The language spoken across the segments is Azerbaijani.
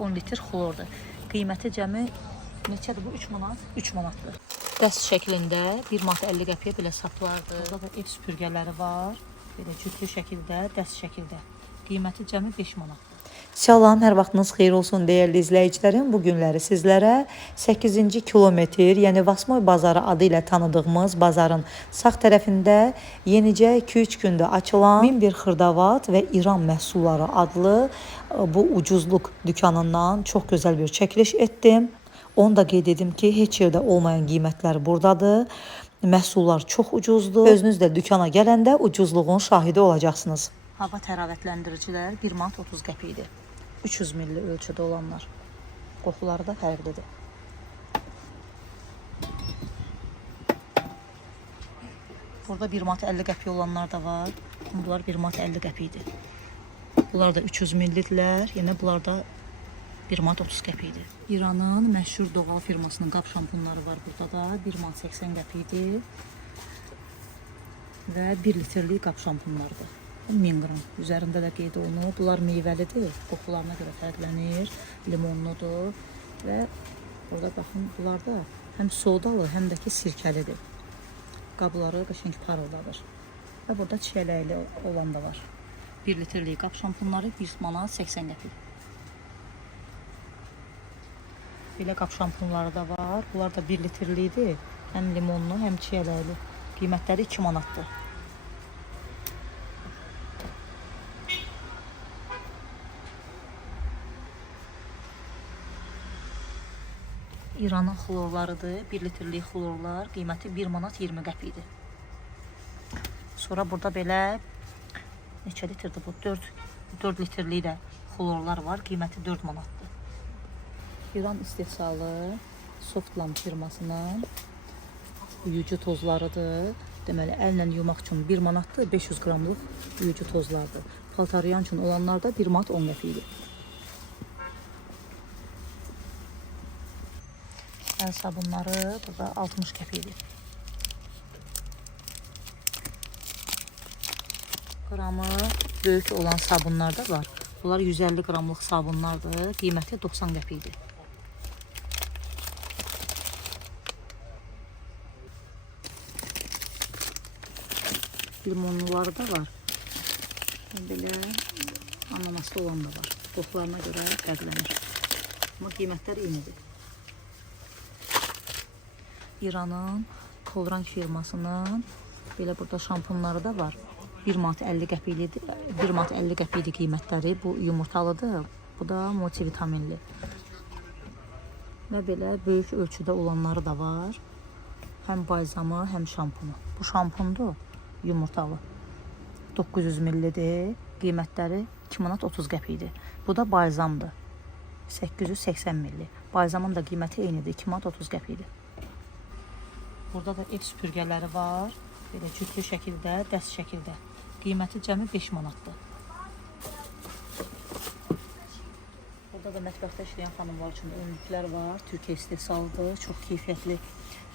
10 litr xlordur. Qiyməti cəmi neçədir bu? 3 manat? 3 manatdır. Dəst şəklində 1 manat 50 qəpiyə belə saplardır. Burada da ev süpürgələri var. Belə cütlü şəkildə, dəst şəkildə. Qiyməti cəmi 5 manat. Salam, hər vaxtınız xeyir olsun dəyərli izləyicilərim. Bu günləri sizlərə 8-ci kilometr, yəni Vasmoy bazarı adı ilə tanıdığımız bazarın sağ tərəfində yenicə 2-3 gündə açılan 1001 xırdavat və İran məhsulları adlı bu ucuzluq dükanından çox gözəl bir çəkiliş etdim. Onu da qeyd edim ki, heç yerdə olmayan qiymətlər buradadır. Məhsullar çox ucuzdur. Özünüz də dükana gələndə ucuzluğun şahidi olacaqsınız. Hava təravətləndiricilər 1 manat 30 qəpikdir. 300 milli ölçüdə olanlar. Qoxuları da fərqlidir. Burada 1 manat 50 qəpik olanlar da var. Bunlar 1 manat 50 qəpikdir. Bunlar da 300 millidirlər. Yenə bunlar da 1 manat 30 qəpikdir. İranın məşhur doğal firmasının qab şampunları var burada da. 1 manat 80 qəpikdir. Və 1 litrlik qab şampunlardır. 1000 qram. Üzərində də qeyd olunur. Bunlar meyvəlidir. Qoxularına görə fərqlənir. Limonludur. Və burada baxın, bunlar da həm sodalı, həm də ki sirkəlidir. Qabları qəşəng parıldadır. Və burada çiyələkli olan da var. 1 litrlik qab şampunları 1 manat 80 qəpik. Belə qab şampunları da var. Bunlar da 1 litrlikdir. Həm limonlu, həm çiyələkli. Qiymətləri 2 manatdır. İranın xlorlarıdır. 1 litrlik xlorlar. Qiyməti 1 manat 20 qəpikdir. Sonra burada belə neçə litrdir bu? 4 litrlik də xlorlar var. Qiyməti 4 manatdır. İran istehsalı Softland firmasının yuyucu tozlarıdır. Deməli, əllə yumaq üçün 1 manatdır. 500 qramlıq yuyucu tozlardır. Paltaryan üçün olanlar da 1 manat 10 qəpikdir. Əl sabunları burada 60 qəpikdir. Qramı böyük olan sabunlar da var. Bunlar 150 qramlıq sabunlardır. Qiyməti 90 qəpikdir. Limonluları da var. Belə anamaslı olan da var. Qoxularına görə fərqlənir. Amma qiymətlər eynidir. İranın Kolrank firmasının belə burada şampunları da var. 1 manat 50 qəpiklidir. 1 manat 50 qəpikdir qiymətləri. Bu yumurtalıdır. Bu da multivitaminli. Və belə böyük ölçüdə olanları da var. Həm balzamı, həm şampunu. Bu şampundur, yumurtalı. 900 millidir. Qiymətləri 2 manat 30 qəpikdir. Bu da balzamdır. 880 milli. Balzamın da qiyməti eynidir. 2 manat 30 qəpikdir. Burada da ev süpürgələri var. Belə cütlü şəkildə, dəst şəkildə. Qiyməti cəmi 5 manatdır. Burada da mətbəxdə işləyən xanımlar üçün önlüklər var. Türkiyə istehsalıdır. Çox keyfiyyətli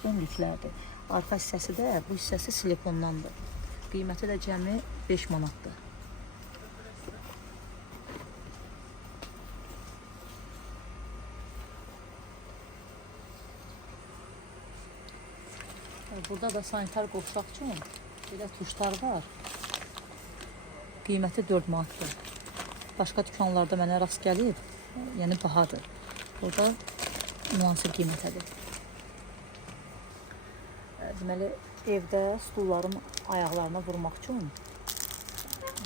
önlüklərdir. Arxa hissəsi də, bu hissəsi silikondandır. Qiyməti də cəmi 5 manatdır. Burada da sanitar qovşaq üçün belə tuşlar var. Qiyməti 4 manatdır. Başqa dükanlarda mənə rast gəlib, yəni bahadır. Burada müasir qiymətədir. Deməli, evdə stulların ayaqlarına vurmaq üçün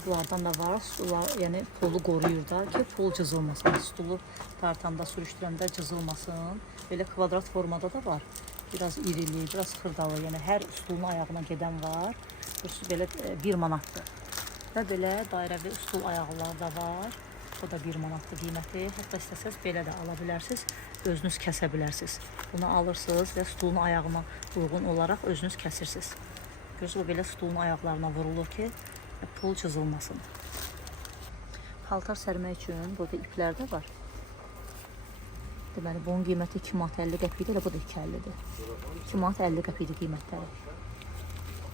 bunlardan da var. Stullar, yəni polu qoruyur da ki, pol cızılmasın. Stulu tartanda, sürüşdürəndə cızılmasın. Belə kvadrat formada da var. Biraz irili, biraz xırdalı, yəni hər stulun ayağına gedən var. Belə 1 manatdır. Və belə dairəvi stul ayaqlar da var. O da 1 manatdır qiyməti. Hətta istəsəz belə də ala bilərsiniz, özünüz kəsə bilərsiniz. Bunu alırsınız və stulun ayağına uyğun olaraq özünüz kəsirsiniz. Görürsünüz, belə stulun ayaqlarına vurulur ki, pul cızılmasın. Paltar sərmək üçün burada iplər də var. Deməli, bunun qiyməti 2 manat 50 qəpikdir, elə bu da 2.50-dir. 2 manat 50 qəpikdir qiymətləri.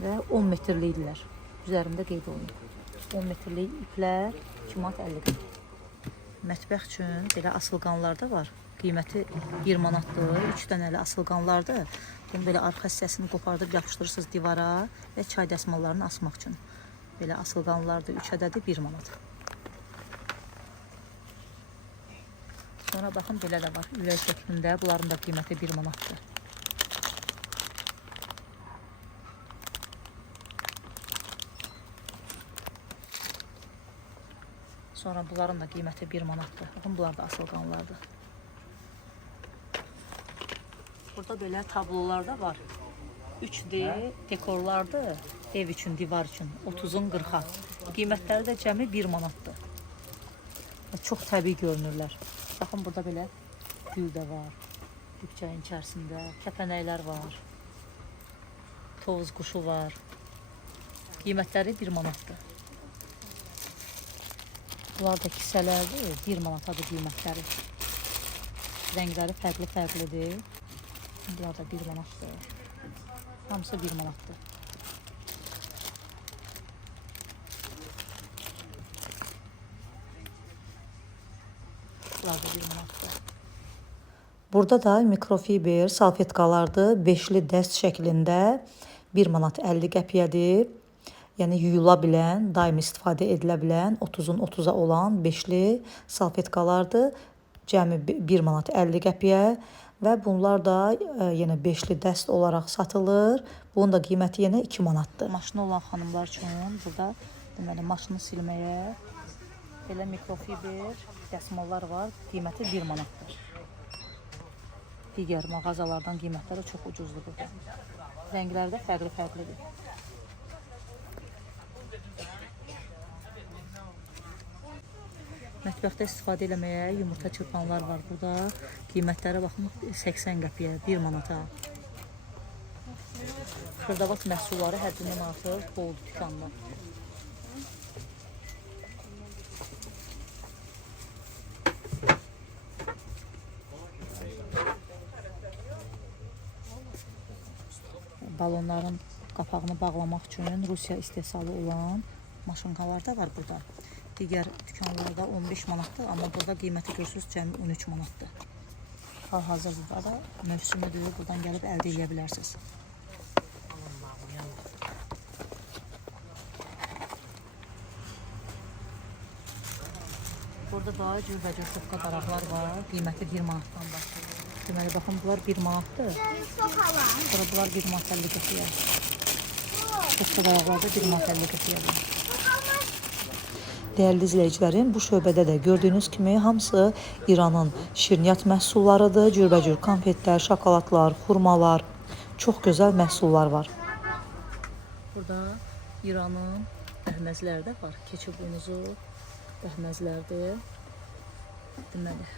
Və 10 metrlikdirlər. Üzərində qeyd olunur. 10 metrlik iplər 2 manat 50 qəpik. Mətbəx üçün belə asılqanlar da var. Qiyməti 1 manatdır. 3 dənəli asılqanlardır. Bunu belə arxa hissəsini qopardıb yapışdırırsınız divara və çay dəsmallarını asmaq üçün. Belə asılqanlardır. 3 ədədi 1 manat. Sonra baxın belə də var. Ürək şəklində. Bunların da qiyməti 1 manatdır. Sonra bunların da qiyməti 1 manatdır. Baxın, bunlar da asılqanlardır. Burada belə tablolar da var. 3D dekorlardır. Ev üçün, divar üçün. 30-un 40-a. Qiymətləri də cəmi 1 manatdır. Çox təbii görünürlər. Baxın, burada belə gül də var. Dibçəyin içərisində. Kəpənəklər var. Tovuz quşu var. Qiymətləri 1 manatdır. Bunlar da kisələrdir. 1 manatadır qiymətləri. Rəngləri fərqli-fərqlidir. Bunlar da 1 manatdır. Hamısı 1 manatdır. Bunlar da 1 manatdır. Burada da mikrofiber salfetkalardır. 5'li dəst şəklində 1 manat 50 qəpiyədir. Yəni yuyula bilən, daim istifadə edilə bilən 30-un 30-a olan 5'li salfetkalardır. Cəmi 1 manat 50 qəpiyə və bunlar da yenə 5'li dəst olaraq satılır. Bunun da qiyməti yenə 2 manatdır. Maşını olan xanımlar üçün burada deməli maşını silməyə belə mikrofiber dəsmallar var. Qiyməti 1 manatdır. Digər mağazalardan qiymətləri çox ucuzdur burada. Rəngləri də fərqli-fərqlidir. Mətbəxdə istifadə eləməyə yumurta çırpanlar var burada. Qiymətlərə baxın, 80 qəpiyə, 1 manata. Xırdavat məhsulları həddindən artıq boldur dükanda. Balonların qapağını bağlamaq üçün Rusiya istehsalı olan maşınkalar da var burada. Digər dükanlarda 15 manatdır, amma burada qiyməti görürsünüz cəmi 13 manatdır. Hal-hazırda da mövsümüdür, buradan gəlib əldə edə bilərsiniz. Burada da cürbəcür şoqqa daraqlar var, qiyməti 1 manatdan başlayır. Deməli, baxın, bunlar 1 manatdır. Sonra bunlar 1 manat 50 qəpiyə. Şoqqa daraqlarda 1 manat 50 qəpiyədir. Dəyərli izləyicilərim, bu şöbədə də gördüyünüz kimi hamısı İranın şirniyyat məhsullarıdır. Cürbəcür konfetlər, şokoladlar, xurmalar, çox gözəl məhsullar var. Burada İranın bəhməzləri də var. Keçi bunuzu bəhməzlərdir. Deməli,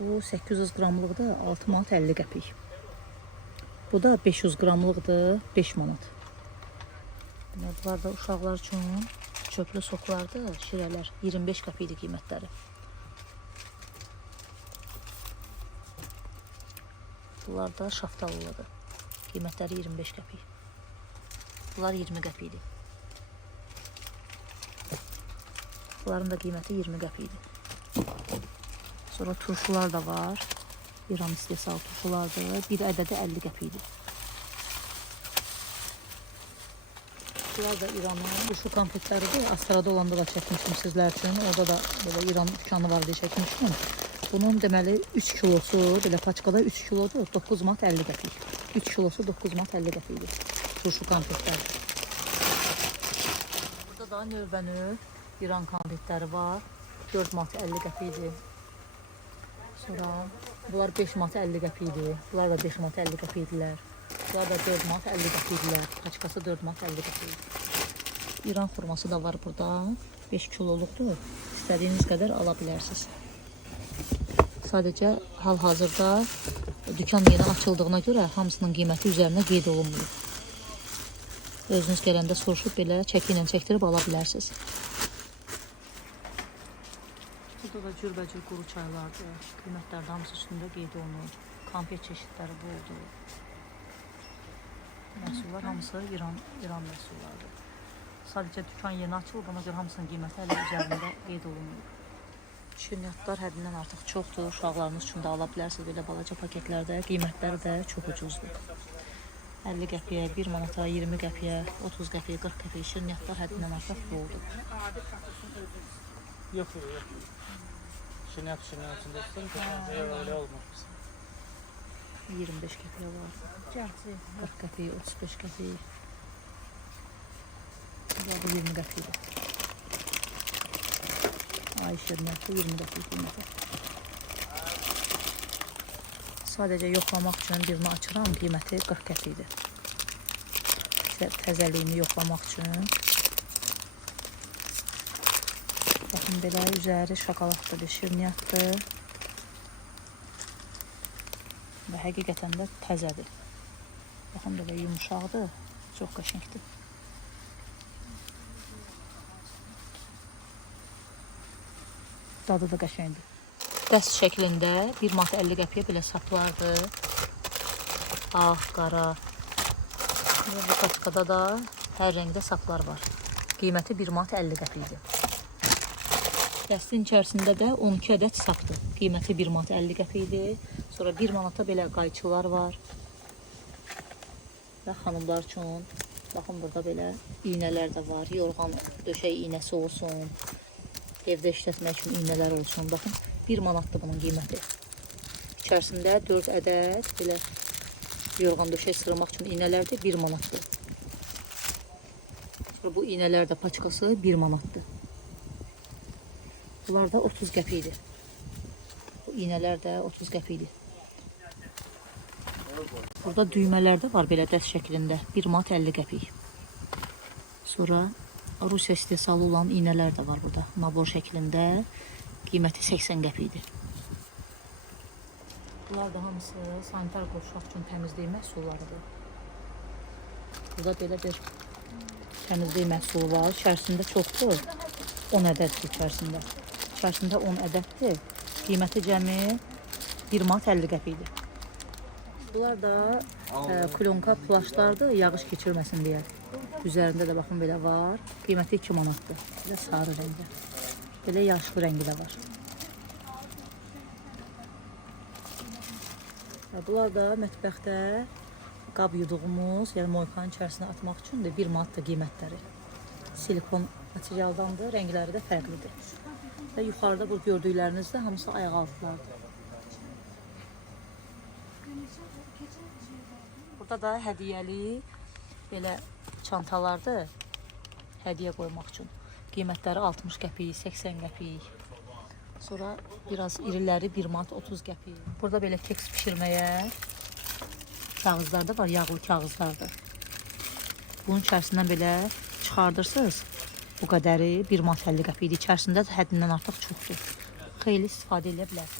bu 800 qramlıqdır, 6 manat 50 qəpik. Bu da 500 qramlıqdır, 5 manat. Bunlar da uşaqlar üçün çöplü soxlardır, şirələr 25 qəpikdir qiymətləri. Bunlar da şaftalıdır. Qiymətləri 25 qəpik. Bunlar 20 qəpikdir. Bunların da qiyməti 20 qəpikdir. Sonra turşular da var. İran istehsal turşulardır. Bir ədədi 50 qəpikdir. Bunlar da İranın turşu konfetləridir. Astrada olanda da çəkmişdim sizlər üçün. Orada da belə İran dükanı var deyə çəkmişdim. Bunun deməli 3 kilosu, belə paçkada 3 kilodur, 9 manat 50 qəpik. 3 kilosu 9 manat 50 qəpikdir. Turşu konfetlər. Burada da növbənöv İran konfetləri var. 4 manat 50 qəpikdir. Sonra bunlar 5 manat 50 qəpikdir. Bunlar da 5 manat 50 qəpikdirlər. Bunlar da 4 manat 50 qəpikdirlər. Paçkası 4 manat 50 qəpikdir. İran xurması da var burada. 5 kiloluqdur. İstədiyiniz qədər ala bilərsiniz. Sadəcə hal-hazırda dükan yeni açıldığına görə hamısının qiyməti üzərinə qeyd olunmuyor. Özünüz gələndə soruşub belə çəki ilə çəkdirib ala bilərsiniz. Burada da cürbəcür quru çaylardır. Qiymətlər hamısı üstündə qeyd olunur. Konfet çeşidləri bu oldu. Məhsullar hamısı İran məhsullarıdır. Sadəcə dükan yeni açılıb, ona görə hamısının qiyməti hələ üzərində qeyd olunmuyor. Şirniyyatlar həddindən artıq çoxdur. Uşaqlarınız üçün də ala bilərsiniz belə balaca paketlərdə. Qiymətləri də çox ucuzdur. 50 qəpiyə, 1 manata, 20 qəpiyə, 30 qəpiyə, 40 qəpiyə şirniyyatlar həddindən artıq boldur. Yok. Şirniyyat içində istəyirsən, öyle olmaz. 25 qəpiyə var. 40 qəpiyə, 35 qəpiyə. Bu 20 qəpiyə. Ay şirniyyatı 20 qəpiyə qiymətə. Sadəcə yoxlamaq üçün birini açıram, qiyməti 40 qəpikdir. Təzəliyini yoxlamaq üçün. Baxın, belə üzəri şokoladlı bir şirniyyatdır. Və həqiqətən də təzədir. Baxın, belə yumuşaqdır, çox qəşəngdir. Dadı da qəşəngdir. Dəst şəklində 1 manat 50 qəpiyə belə saplardır. Ağ, qara. Bu paçkada da hər rəngdə saplar var. Qiyməti 1 manat 50 qəpikdir. Dəstin içərisində də 12 ədəd sapdır. Qiyməti 1 manat 50 qəpikdir. Sonra 1 manata belə qayçılar var. Və xanımlar üçün, baxın, burada belə iynələr də var. Yorğan döşək iynəsi olsun. Evdə işlətmək üçün iynələr olsun. Baxın, 1 manatdır bunun qiyməti. İçərisində 4 ədəd belə yorğan döşək sırmaq üçün iynələrdir, 1 manatdır. Sonra bu iynələr də paçkası 1 manatdır. Bunlar da 30 qəpikdir. Bu iynələr də 30 qəpikdir. Burada düymələr də var belə dəst şəklində. 1 manat 50 qəpik. Sonra Rusiya istehsalı olan iynələr də var burada. Nabor şəklində. Qiyməti 80 qəpikdir. Bunlar da hamısı sanitar qurşaq üçün təmizlik məhsullarıdır. Burada belə bir təmizlik məhsulu var. İçərisində çoxdur. 10 ədəddir içərisində. İçərisində 10 ədəddir. Qiyməti cəmi 1 manat 50 qəpikdir. Bunlar da klonka plaşlardır, yağış keçirməsin deyə. Üzərində də baxın belə var. Qiyməti 2 manatdır. Belə sarı rəngdə. Belə yaşlı rəngi də var. Bunlar da mətbəxdə qab yuduğumuz, yəni moykanın içərisinə atmaq üçün də 1 manatdır qiymətləri. Silikon materialdandır, rəngləri də fərqlidir. Və yuxarıda bu gördükləriniz də hamısı ayaq altlardır. Burada da hədiyyəli belə çantalardır, hədiyyə qoymaq üçün. Qiymətləri 60 qəpik, 80 qəpik. Sonra biraz iriləri 1 manat 30 qəpik. Burada belə keks pişirməyə kağızlar da var, yağlı kağızlardır. Bunun içərisindən belə çıxardırsınız. Bu qədəri 1 manat 50 qəpikdir. İçərisində də həddindən artıq çoxdur. Xeyli istifadə edə bilər.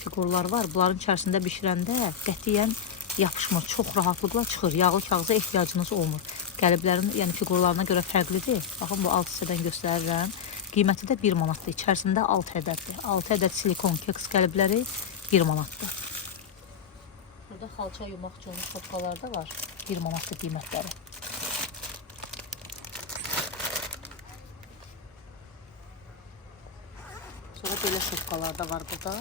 Fiqurlar var. Bunların içərisində bişirəndə qətiyyən yapışmır. Çox rahatlıqla çıxır. Yağlı kağıza ehtiyacınız olmur. Qəliblərin, yəni fiqurlarına görə fərqlidir. Baxın, bu alt hissədən göstərirəm. Qiyməti də 1 manatdır. İçərisində 6 ədəddir. 6 ədəd silikon keks qəlibləri 1 manatdır. Burada xalça yumaq üçün şopkalar da var. 1 manatdır qiymətləri. Sonra belə şopkalar da var burada.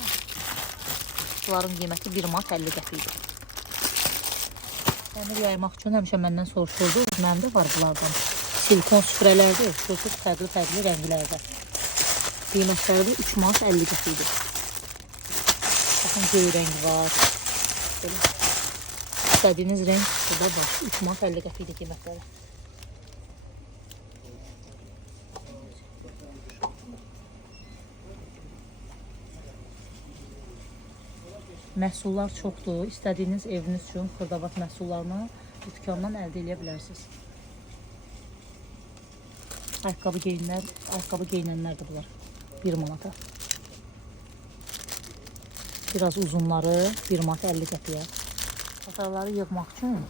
Bunların qiyməti 1 manat 50 qəpikdir. Dəmir yaymaq üçün həmişə məndən soruşuldu. Məndə var bunlardan. Silikon süfrələrdir. Çox fərqli rənglərdə. Qiymətləri 3 manat 50 qəpikdir. Baxın, göy rəng var. Belə. İstədiyiniz renk burada var. 3 manat 50 qəpikdir qiymətləri. Məhsullar çoxdur. İstədiyiniz eviniz üçün xırdavat məhsullarını bu dükandan əldə edə bilərsiniz. Ayaqqabı geyinənlər də bunlar 1 manata. Biraz uzunları 1 manat 50 qəpiyə. Bazarları yığmaq üçün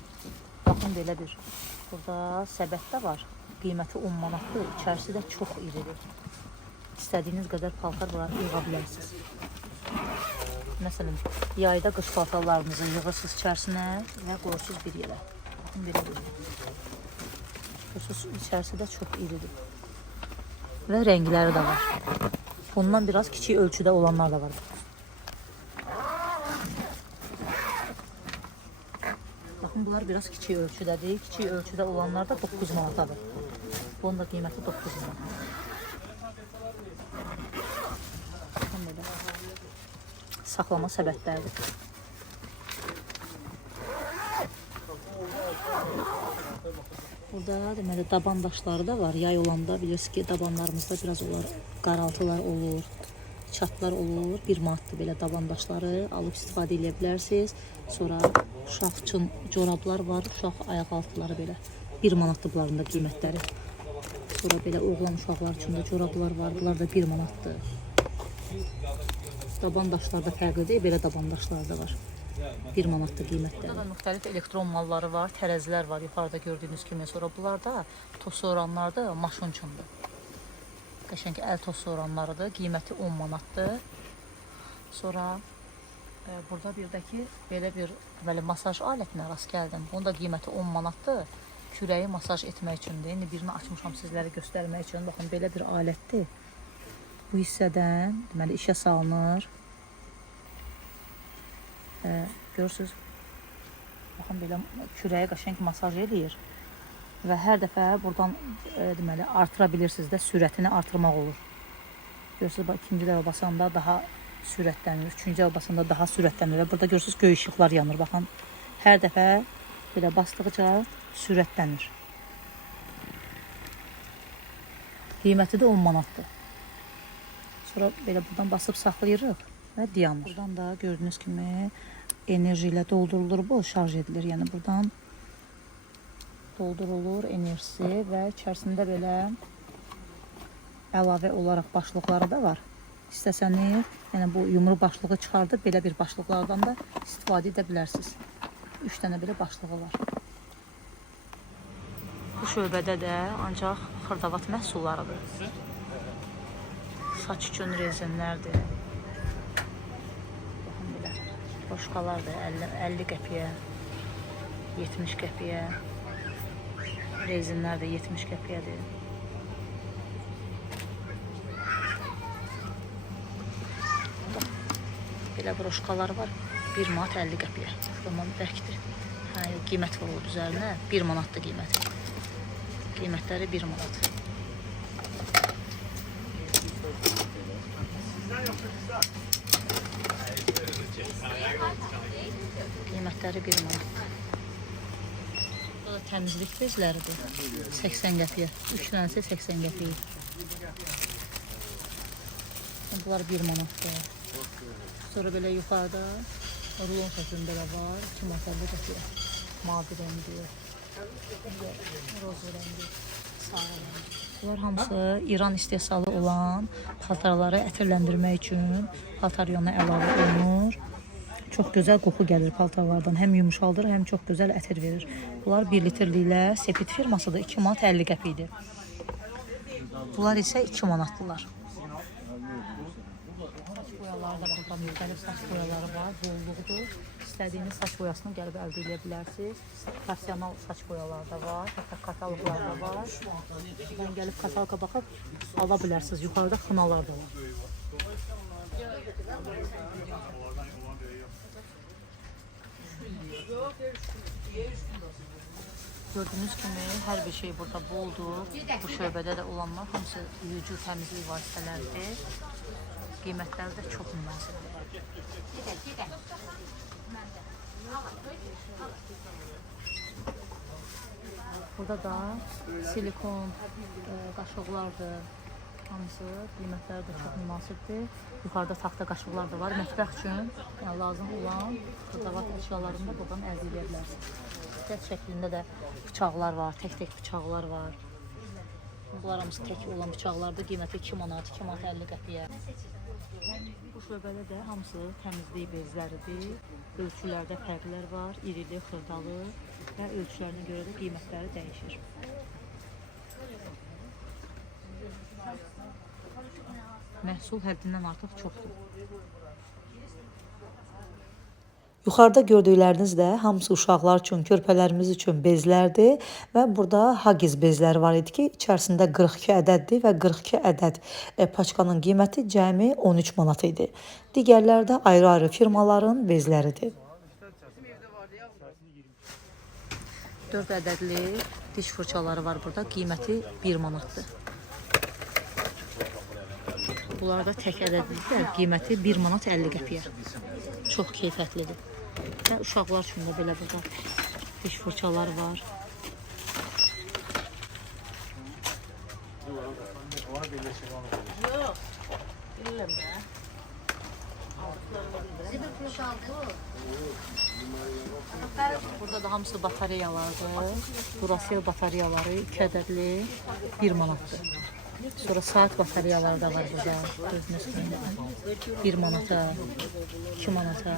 baxın belə bir burada səbət də var. Qiyməti 10 manatdır. İçərisi də çox iridir. İstədiyiniz qədər paltar bunları yığa bilərsiniz. Məsələn, yayda qış paltarlarınızı yığırsınız içərisinə və qoyursunuz bir yerə. Baxın, belə bir. İçərisi də çox iridir. Və rəngləri də var. Ondan biraz kiçik ölçüdə olanlar da var. Baxın, bunlar biraz kiçik ölçüdədir. Kiçik ölçüdə olanlar da 9 manatadır. Bunun da qiyməti 9 manat. Baxın belə. Saxlama səbətləridir. Burada deməli daban daşları da var. Yay olanda bilirsiniz ki, dabanlarımızda biraz onlar qaraltılar olur, çatlar olur. 1 manatdır belə daban daşları alıb istifadə edə bilərsiniz. Sonra uşaq üçün corablar var, uşaq ayaq altıları belə 1 manatdır bunların da qiymətləri. Sonra belə oğlan uşaqlar üçün də corablar var. Bunlar da 1 manatdır. Daban daşlar da fərqlidir, belə daban daşlar da var. 1 manatdır qiymətləri. Burada da müxtəlif elektron malları var, tərəzilər var, yuxarıda gördüyünüz kimi. Sonra bunlar da toz soranlar da maşın üçündür. Qəşəng əl toz soranlarıdır, qiyməti 10 manatdır. Sonra burada bir də ki, belə bir deməli, masaj alətinə rast gəldim. Bunun da qiyməti 10 manatdır. Kürəyi masaj etmək üçündür. İndi birini açmışam sizlərə göstərmək üçün. Baxın, belə bir alətdir. Bu hissədən deməli işə salınır. Görürsünüz, baxın belə kürəyə qəşəng masaj edir və hər dəfə buradan deməli artıra bilirsiniz də, sürətini artırmaq olur. Görürsünüz, ikinci dəfə basanda daha sürətlənir, üçüncü dəfə basanda daha sürətlənir və burada görürsünüz göy işıqlar yanır. Baxın, hər dəfə belə basdıqca sürətlənir. Qiyməti də 10 manatdır. Sonra belə buradan basıb saxlayırıq və dayanır. Buradan da gördüyünüz kimi enerji ilə doldurulur, bu şarj edilir. Yəni buradan doldurulur enerjisi və içərisində belə əlavə olaraq başlıqları da var. İstəsəniz, yəni bu yumru başlığı çıxardıb belə bir başlıqlardan da istifadə edə bilərsiniz. 3 dənə belə başlığı var. Bu şöbədə də ancaq xırdavat məhsullarıdır. Saç üçün rezinlərdir. Baxın belə. Boşqalar da 50 qəpiyə, 70 qəpiyə. Rezinlər də 70 qəpiyədir. Belə broşkalar var. 1 manat 50 qəpiyə. Zaman bərkdir. Hə, qiymət var olub üzərinə. 1 manatdır qiyməti. Qiymətləri 1 manat. Qiymətləri 1 manat. Bu da təmizlik bezləridir. 80 qəpiyə. 3 dənəsi 80 qəpiyə. Bunlar 1 manatdır. Sonra belə yuxarıda rulon şəklində də var. 2 manat 50 qəpiyə. Mavi rəngi, roz rəngi, sarı rəngi. Bunlar hamısı İran istehsalı olan paltarları ətirləndirmək üçün paltar yağına əlavə olunur. Çox gözəl qoxu gəlir paltarlardan. Həm yumuşaldır, həm çox gözəl ətir verir. Bunlar 1 litrliklə Sepit firmasıdır. 2 manat 50 qəpikdir. Bunlar isə 2 manatdılar. Saç boyaları da burada müxtəlif saç boyaları var. Bolluqdur. İstədiyiniz saç boyasını gəlib əldə edə bilərsiniz. Professional saç boyaları da var. Hətta kataloglar da var. Buradan gəlib kataloga baxıb ala bilərsiniz. Yuxarıda xınalar da var. Gördüyünüz kimi hər bir şey burada boldur. Bu şöbədə də olanlar hamısı yuyucu təmizlik vasitələridir. Qiymətləri də çox münasibdir. Burada da silikon qaşıqlardır. Hamısı qiymətləri də çox münasibdir. Yuxarıda taxta qaşıqlar da var. Mətbəx üçün yəni lazım olan xırdavat əşyalarını da buradan əldə edə bilərsiniz. Dəst şəklində də bıçaqlar var, tək-tək bıçaqlar var. Bunlar hamısı tək olan bıçaqlardır. Qiyməti 2 manat, 2 manat 50 qəpiyə. Bu şöbədə də hamısı təmizlik bezləridir. Ölçülərdə fərqlər var. İrili, xırdalı və ölçülərinə görə də qiymətləri dəyişir. Məhsul həddindən artıq çoxdur. Yuxarıda gördükləriniz də hamısı uşaqlar üçün, körpələrimiz üçün bezlərdir və burada Huggies bezləri var idi ki, içərisində 42 ədəddir və 42 ədəd paçkanın qiyməti cəmi 13 manat idi. Digərləri də ayrı-ayrı firmaların bezləridir. 4 ədədli diş fırçaları var burada. Qiyməti 1 manatdır. Bunlar da tək ədədlidir. Qiyməti 1 manat 50 qəpiyə. Çox keyfiyyətlidir. Və uşaqlar üçün də belə burada diş fırçaları var. Burada da hamısı batareyalardır. Duracell batareyaları 2 ədədli 1 manatdır. Sonra saat batareyaları da var burada. Gözünüz önündə. 1 manata, 2 manata.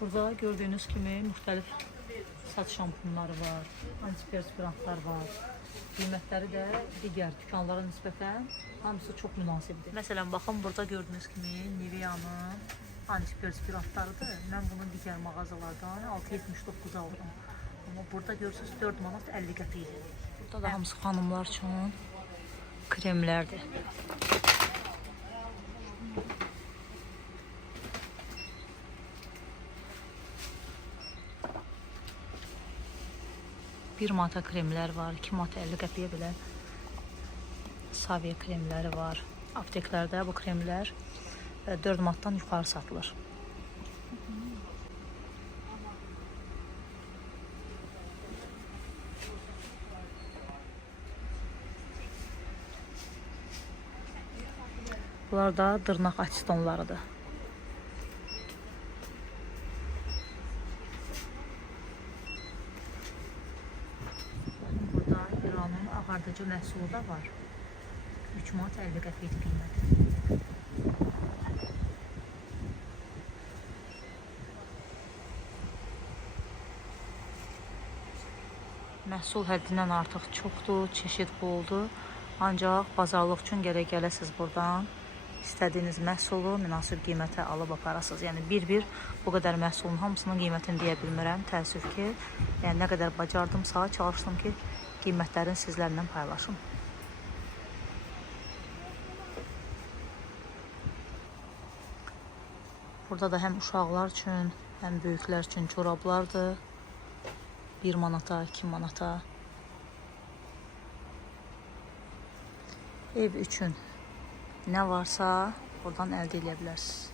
Burada gördüğünüz kimi müxtəlif saç şampunları var, antiperspirantlar var. Qiymətləri də digər dükanlara nisbətən hamısı çox münasibdir. Məsələn, baxın burada gördüyünüz kimi Nivea'nın antiperspirantlarıdır. Mən bunu digər mağazalardan 6.79 aldım. Amma burada görürsünüz 4 manat 50 qəpikdir. Burada da hamısı xanımlar üçün kremlərdir. Bir manata kremlər var, 2 manat 50 qəpiyə belə Savia kremləri var. Apteklərdə bu kremlər 4 manatdan yuxarı satılır. Bunlar da dırnaq açstonlarıdır. Burada İranın ağardıcı məhsulu da var. 3 manat 50 qəpikdir qiyməti. Məhsul həddindən artıq çoxdur, çeşid boldur. Ancaq bazarlıq üçün gərək gələsiniz buradan. İstədiyiniz məhsulu münasib qiymətə alıb aparasınız. Yəni bir-bir bu qədər məhsulun hamısının qiymətini deyə bilmirəm. Təəssüf ki, yəni nə qədər bacardımsa çalışdım ki, qiymətlərini sizlərlə paylaşım. Burada da həm uşaqlar üçün, həm böyüklər üçün çorablardır. 1 manata, 2 manata. Ev üçün nə varsa buradan əldə edə bilərsiniz.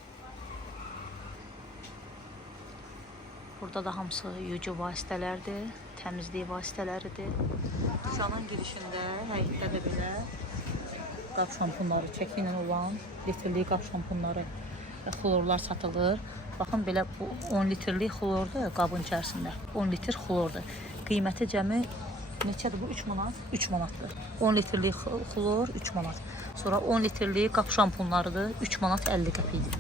Burada da hamısı yucu vasitələrdir, təmizlik vasitələridir. Dükkanın girişində həqiqətdə də belə qab şampunları, çəki ilə olan litrlik qab şampunları və xlorlar satılır. Baxın, belə bu 10 litrlik xlordur qabın içərisində. 10 litr xlordur. Qiyməti cəmi neçədir bu? 3 manat? 3 manatdır. 10 litrlik xlor 3 manat. Sonra 10 litrlik qap şampunlarıdır. 3 manat 50 qəpikdir.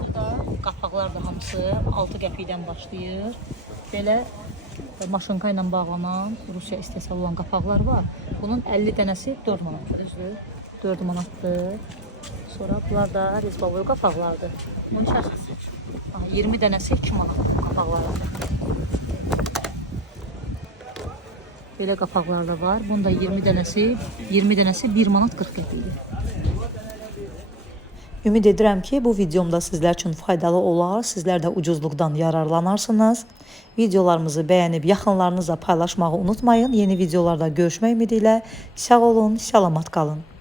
Burada qapaqlar da hamısı 6 qəpikdən başlayır. Belə maşınka ilə bağlanan Rusiya istehsal olan qapaqlar var. Bunun 50 dənəsi 4 manatdır. Düzdür? 4 manatdır. Sonra bunlar da rezbavoy qapaqlardır. Bunun şəxsi 20 dənəsi 2 manat qapaqlardır. Belə qapaqlar da var. Bunda 20 dənəsi 1 manat 40 qəpikdir. Ümid edirəm ki, bu videomda sizlər üçün faydalı olar. Sizlər də ucuzluqdan yararlanarsınız. Videolarımızı bəyənib yaxınlarınızla paylaşmağı unutmayın. Yeni videolarda görüşmək ümidi ilə sağ olun, salamat qalın.